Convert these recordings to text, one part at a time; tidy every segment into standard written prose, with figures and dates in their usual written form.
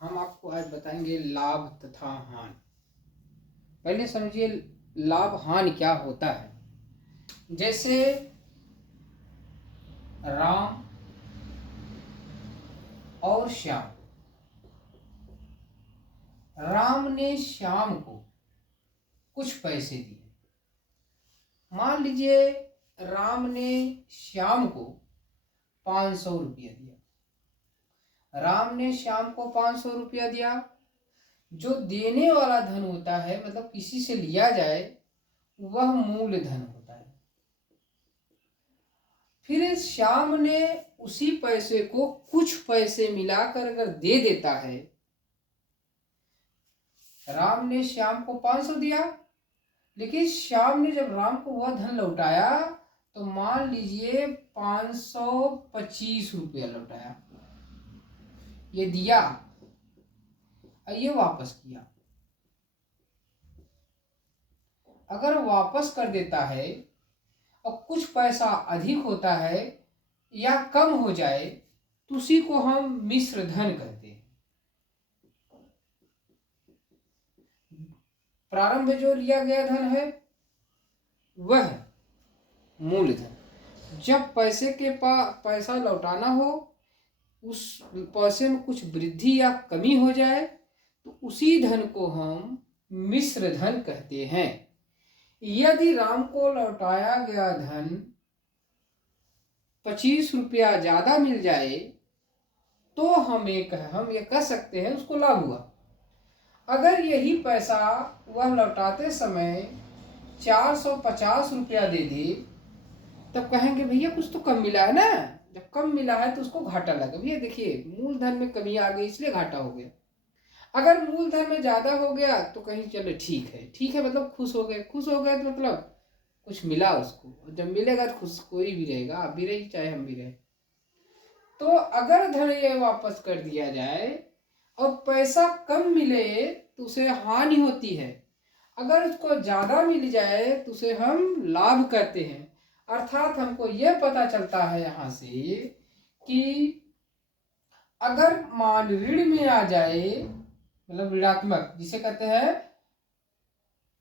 हम आपको आज बताएंगे लाभ तथा हानि। पहले समझिए लाभ हानि क्या होता है। जैसे राम और श्याम, राम ने श्याम को कुछ पैसे दिए। मान लीजिए राम ने श्याम को 500 रुपया दिया। राम ने श्याम को 500 रुपया दिया। जो देने वाला धन होता है, मतलब किसी से लिया जाए, वह मूल धन होता है। फिर श्याम ने उसी पैसे को कुछ पैसे मिलाकर अगर दे देता है, राम ने श्याम को 500 दिया, लेकिन श्याम ने जब राम को वह धन लौटाया तो मान लीजिए 525 रुपया लौटाया। ये दिया और ये वापस किया। अगर वापस कर देता है और कुछ पैसा अधिक होता है या कम हो जाए तो उसी को हम मिश्र धन कहते हैं। प्रारंभ में जो लिया गया धन है वह मूल धन। जब पैसे के पैसा लौटाना हो, उस पैसे में कुछ वृद्धि या कमी हो जाए तो उसी धन को हम मिश्र धन कहते हैं। यदि राम को लौटाया गया धन 25 रुपया ज्यादा मिल जाए तो हम ये कह सकते हैं उसको लाभ हुआ। अगर यही पैसा वह लौटाते समय 450 रुपया दे दे तब कहेंगे भैया कुछ तो कम मिला है ना। जब कम मिला है तो उसको घाटा लगा। भैया देखिए मूलधन में कमी आ गई इसलिए घाटा हो गया। अगर मूलधन में ज्यादा हो गया तो कहीं चलो ठीक है मतलब खुश हो गए तो मतलब कुछ मिला उसको। जब मिलेगा तो खुश कोई भी रहेगा, आप भी रही चाहे हम भी रहे। तो अगर धन ये वापस कर दिया जाए और पैसा कम मिले तो उसे हानि होती है। अगर उसको ज्यादा मिल जाए तो उसे हम लाभ कहते हैं। अर्थात हमको यह पता चलता है यहाँ से कि अगर मान ऋण में आ जाए, मतलब ऋणात्मक, जिसे कहते हैं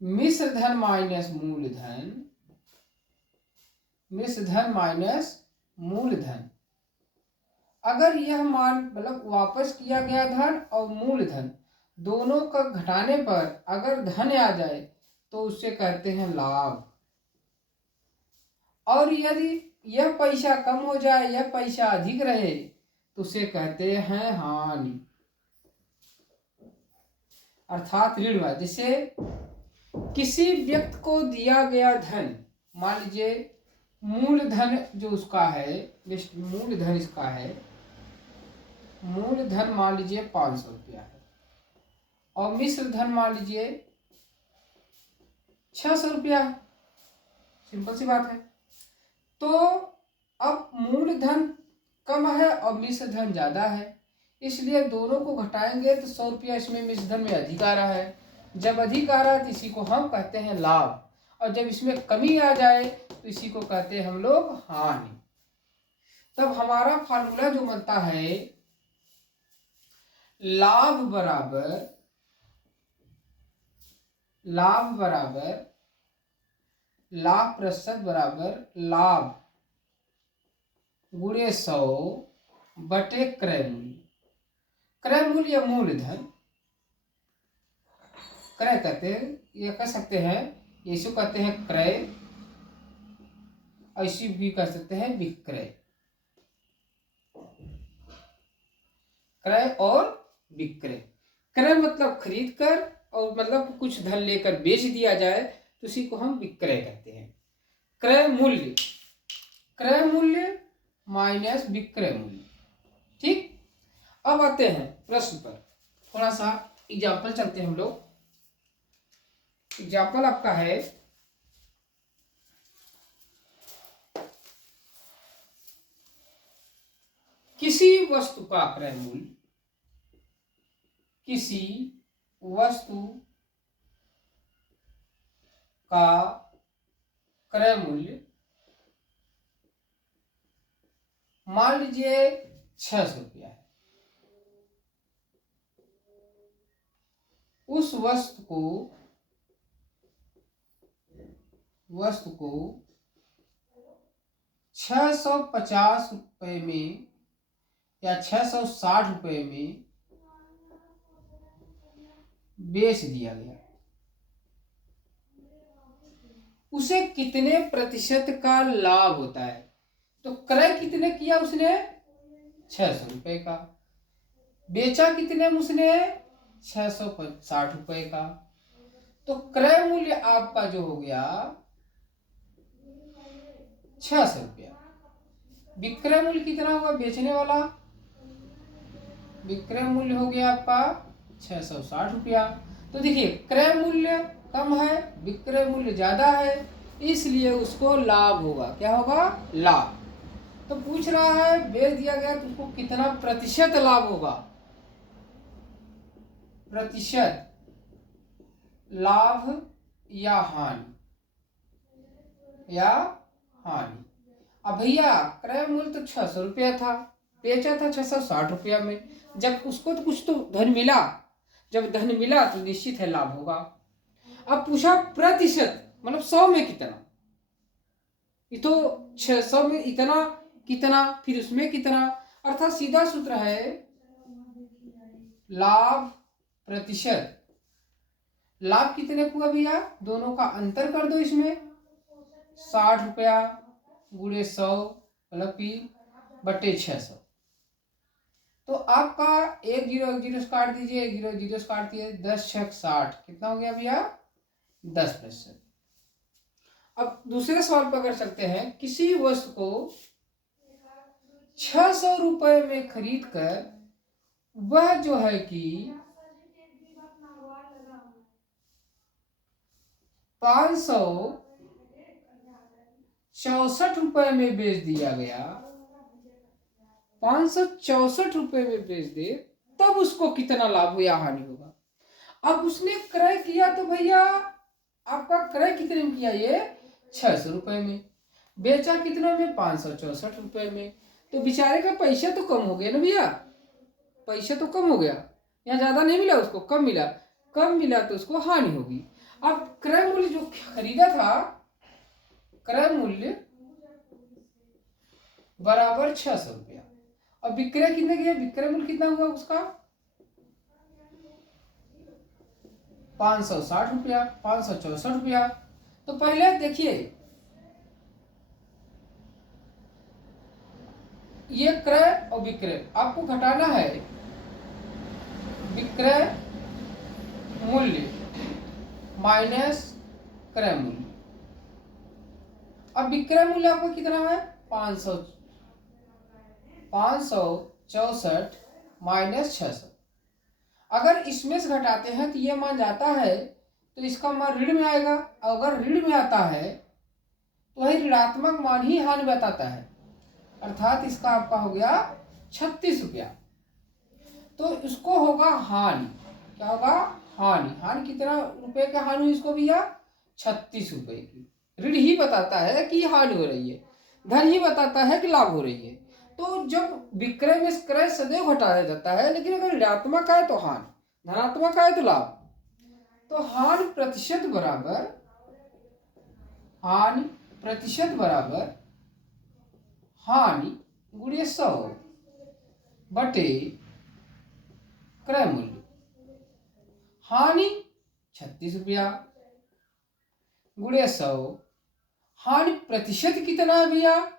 मिश्र धन माइनस मूलधन, मिश्र धन माइनस मूलधन। अगर यह मान मतलब वापस किया गया धन और मूलधन दोनों का घटाने पर अगर धन आ जाए तो उससे कहते हैं लाभ। और यदि यह पैसा कम हो जाए या पैसा अधिक रहे तो उसे कहते हैं हानि। अर्थात ऋण। जैसे किसी व्यक्ति को दिया गया धन, मान लीजिए मूलधन जो उसका है, मूलधन इसका है, मूलधन मान लीजिए 500 रुपया है और मिश्र धन मान लीजिए 600 रुपया है। सिंपल सी बात है। तो अब मूलधन कम है और मिश्र धन ज्यादा है, इसलिए दोनों को घटाएंगे तो 100 रुपया इसमें मिश्र धन में अधिक आ रहा है। जब अधिक आ रहा है तो इसी को हम कहते हैं लाभ, और जब इसमें कमी आ जाए तो इसी को कहते हैं हम लोग हानि। तब हमारा फार्मूला जो बनता है लाभ बराबर लाभ प्रतिशत बराबर लाभ गुणे 100 बटे क्रय मूल्य। क्रय मूल्य या मूलधन क्रय कहते हैं, ये कह सकते हैं, इसी कहते हैं क्रय, ऐसी भी कह सकते हैं विक्रय। क्रय और विक्रय। क्रय मतलब खरीद कर और मतलब कुछ धन लेकर बेच दिया जाए तो उसी को हम विक्रय कहते हैं। क्रय मूल्य माइनस विक्रय मूल्य। ठीक। अब आते हैं प्रश्न पर। थोड़ा सा एग्जाम्पल चलते हैं हम लोग। एग्जाम्पल आपका है किसी वस्तु का क्रय मूल्य, किसी वस्तु का क्रय मूल्य मान लीजिए 600 रुपया है। उस वस्तु को 650 रुपये में या 660 रुपये में बेच दिया गया, उसे कितने प्रतिशत का लाभ होता है? तो क्रय कितने किया उसने? 600 रुपये का। बेचा कितने में उसने? 660 रुपये का। तो क्रय मूल्य आपका जो हो गया 600 रुपया। विक्रय मूल्य कितना होगा बेचने वाला? विक्रय मूल्य हो गया आपका 660 रुपया। तो देखिए क्रय मूल्य कम है, विक्रय मूल्य ज्यादा है, इसलिए उसको लाभ होगा। क्या होगा? लाभ। तो पूछ रहा है बेच दिया गया तो उसको कितना प्रतिशत लाभ होगा? प्रतिशत लाभ या हानि, अब भैया क्रय मूल्य तो 600 रुपया था, बेचा था 660 रुपया में, जब उसको तो कुछ तो धन मिला, जब धन मिला तो निश्चित है लाभ होगा। अब पूछा प्रतिशत, मतलब 100 में कितना? ये तो 600 में इतना, कितना, फिर उसमें कितना, अर्थात सीधा सूत्र है लाभ प्रतिशत। लाभ कितने हुआ भैया? दोनों का अंतर कर दो इसमें, 60 रुपया गुणे 100 मतलब पी बटे 600। तो आपका एक जीरो काट दीजिए, एक जीरो काट दिए, 10 6 60, कितना हो गया भैया? 10%। अब दूसरे सवाल पर अगर चलते हैं, किसी वस्तु को 600 रुपये में खरीद कर वह जो है कि 564 रुपये में बेच दिया गया, 564 रुपये में बेच दे, तब उसको कितना लाभ या हानि होगा? अब उसने क्रय किया तो भैया आपका क्रय कितने में किया? ये 600 रुपये में। बेचा कितना में? 564 रुपये में। तो बेचारे का पैसा तो कम हो गया ना भैया, पैसा तो कम हो गया, यहाँ ज्यादा नहीं मिला उसको, कम मिला, कम मिला तो उसको हानि होगी। अब क्रय मूल्य जो खरीदा था, क्रय मूल्य बराबर 600 रुपया, और विक्रय कितने गया? विक्रय मूल्य कितना हुआ उसका? 560 रुपया, 564 रुपया। तो पहले देखिए ये क्रय और विक्रय आपको घटाना है। विक्रय मूल्य माइनस क्रय मूल्य। अब विक्रय मूल्य आपको कितना है? 564 माइनस 600। अगर इसमें से घटाते हैं तो ये मान जाता है, तो इसका मान ऋण में आएगा। अगर ऋण में आता है तो वही ऋणात्मक मान ही हानि बताता है, अर्थात इसका आपका हो गया 36 रुपया। तो इसको होगा हानि। क्या होगा? हानि। हानि कितना रुपए का हानि हुई इसको भैया? 36 रुपए की। ऋण ही बताता है कि हानि हो रही है, धन ही बताता है कि लाभ हो रही है। तो जब विक्रय में क्रय सदैव घटाया जाता है, लेकिन अगर ऋणात्मक आए तो हानि, धनात्मक आए तो लाभ। तो हानि प्रतिशत बराबर हानि गुणे 100 बटे क्रय मूल्य। हानि 36 रुपया गुणे 100, हानि प्रतिशत कितना है भैया?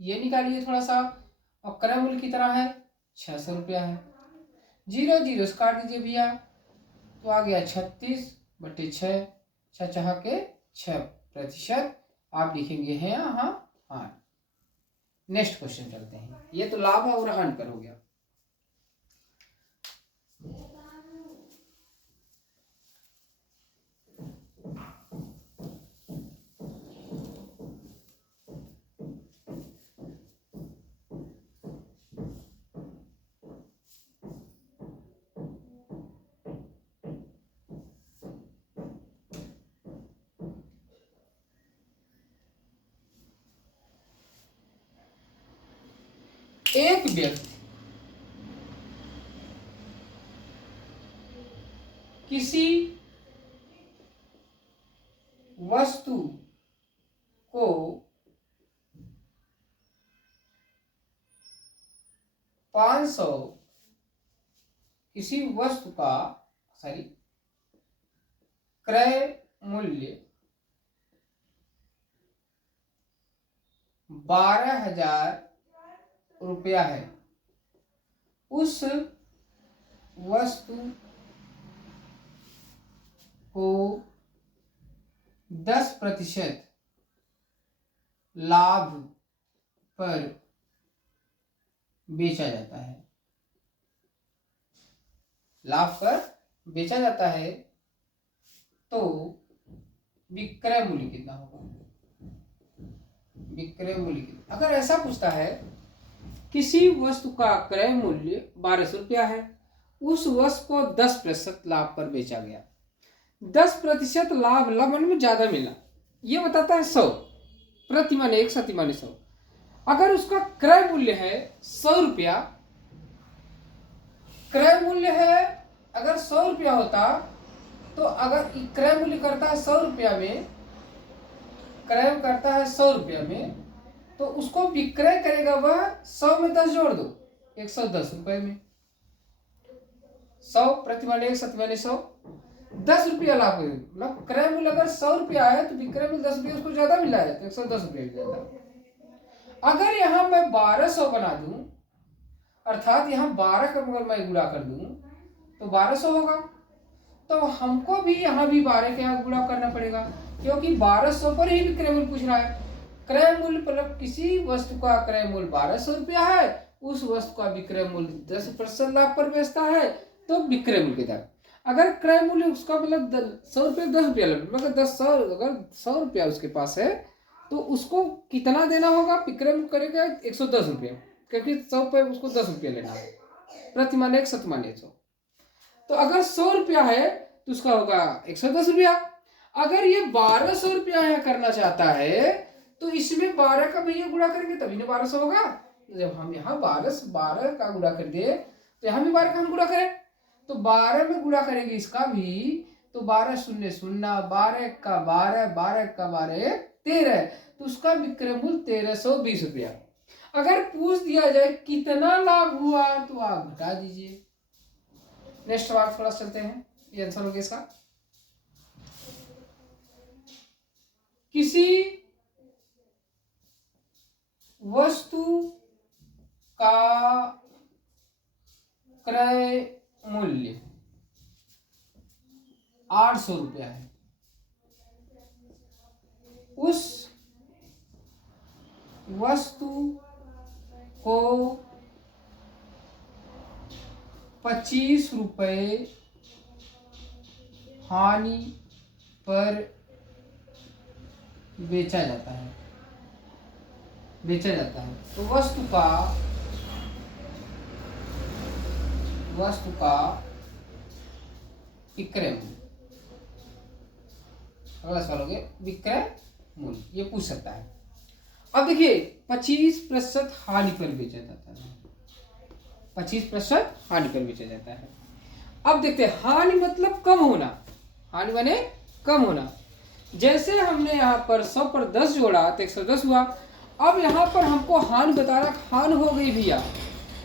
ये निकालिए थोड़ा सा। और क्रय मूल्य कितना है? 600 रुपया है। जीरो जीरो से काट दीजिए भैया, तो आ गया 36 बटे 6, 6 के 6%। आप लिखेंगे हैं हाँ हाँ। नेक्स्ट क्वेश्चन चलते हैं। ये तो लाभ और हानि पर हो गया। एक व्यक्ति किसी वस्तु को 500 किसी वस्तु का क्रय मूल्य 12,000 रुपया है। उस वस्तु को 10% लाभ पर बेचा जाता है। लाभ पर बेचा जाता है तो विक्रय मूल्य कितना होगा? विक्रय मूल्य कितना? अगर ऐसा पूछता है किसी वस्तु का क्रय मूल्य 1200 रुपया है, उस वस्तु को 10% लाभ पर बेचा गया। 10% लाभ मन में ज्यादा मिला, ये बताता है 100 प्रति माने 1 सति माने 100। अगर उसका क्रय मूल्य है 100 रुपया, क्रय मूल्य है अगर 100 रुपया होता तो अगर क्रय मूल्य करता है 100 रुपया में, क्रय करता है 100 रुपया में, तो उसको विक्रय करेगा वह 100 में 10 जोड़ दो 110 रुपए में। 100 प्रति माने 1 सति माने 100, 10 रुपया लाभ। मतलब क्रय मूल्य अगर 100 रुपया है तो विक्रय मूल्य 10 रुपया उसको ज्यादा मिला है तो 110 रुपया मिल जाता। अगर यहाँ मैं 1200 बना दूं, अर्थात यहाँ 12 का अगर मैं गुणा कर दूं तो 1200 होगा, तो हमको भी यहाँ भी 12 के यहाँ गुणा करना पड़ेगा, क्योंकि 1200 पर ही विक्रय मूल्य पूछ रहा है। क्रय मूल्य मतलब किसी वस्तु का क्रय मूल्य 1200 रुपया है, उस वस्तु का विक्रय मूल्य 10% लाभ पर बेचता है तो विक्रय मूल्य कितना। अगर क्रय मूल्य उसका मतलब 100 रुपया 10 रुपया मतलब 100 रुपया उसके पास है तो उसको कितना देना होगा? विक्रय मूल्य करेगा 110 रुपया, क्योंकि 100 पे उसको 10 रुपया लेना है। प्रति माने 1 सति माने 100, तो अगर 100 रुपया है तो उसका होगा 110 रुपया। अगर ये 1200 रुपया यहाँ करना चाहता है तो इसमें 12 का भैया गुणा करेंगे तभी ना 1200 होगा। जब हम यहाँ 12 का गुणा कर दे तो यहाँ भी 12 का हम गुणा करें तो 12 में गुणा करेंगे इसका भी, तो 12 शून्य शून्य, 12 का 12, 12 का 12 13, तो उसका विक्रय मूल्य 1320 रुपया। अगर पूछ दिया जाए कितना लाभ हुआ तो आप घटा दीजिए। नेक्स्ट बार थोड़ा चलते हैं, ये आंसर हो गया इसका। किसी वस्तु का क्रय मूल्य 800 रुपया है, उस वस्तु को 25 रुपए हानि पर बेचा जाता है। तो वस्तु का विक्रय मूल्य, अगला सवाल हो गया विक्रय मूल्य, ये पूछ सकता है। अब देखिए 25% हानि पर बेचा जाता है, 25% हानि पर बेचा जाता है। अब देखते हैं हानि मतलब कम होना, हानि माने कम होना। जैसे हमने यहाँ पर 100 पर 10 जोड़ा तो 110 हुआ। अब यहाँ पर हमको हानि बता रहा, हानि हो गई भैया।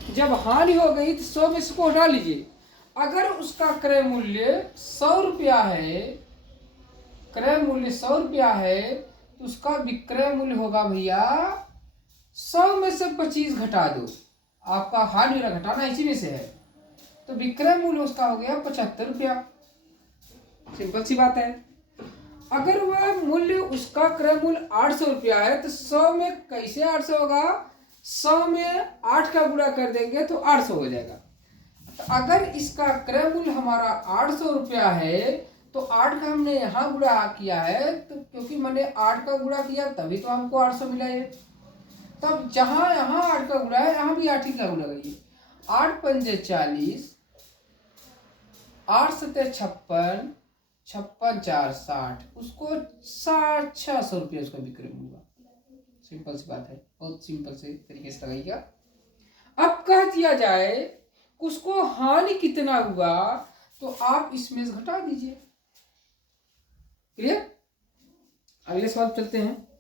जब हानि हो गई तो 100 में इसको हटा लीजिए। अगर उसका क्रय मूल्य 100 रुपया है, क्रय मूल्य 100 रुपया है तो उसका विक्रय मूल्य होगा भैया 100 में से 25 घटा दो, आपका हानि घटाना इसी में से है, तो विक्रय मूल्य उसका हो गया 75 रुपया। सिंपल सी बात है। अगर वह मूल्य उसका क्रय मूल्य 800 रुपया है तो 100 में कैसे 800 होगा? 100 में 8 का गुणा कर देंगे तो 800 हो जाएगा। तो अगर इसका क्रय मूल्य हमारा 800 रुपया है तो 8 का हमने यहाँ गुणा किया है, तो क्योंकि मैंने 8 का गुणा किया तभी तो हमको 800 मिला है। तब जहाँ यहाँ 8 का गुणा है यहाँ भी 8 ही का गुणा करिए। 8 पंजे 40, 8 सते 56, 56 4 60, उसको 600 रुपया उसका विक्रय मूल्य। सिंपल सी बात है, बहुत सिंपल से तरीके से लगाइएगा। अब कह दिया जाए उसको हानि कितना हुआ तो आप इसमें से घटा दीजिए। क्लियर? अगले सवाल चलते हैं।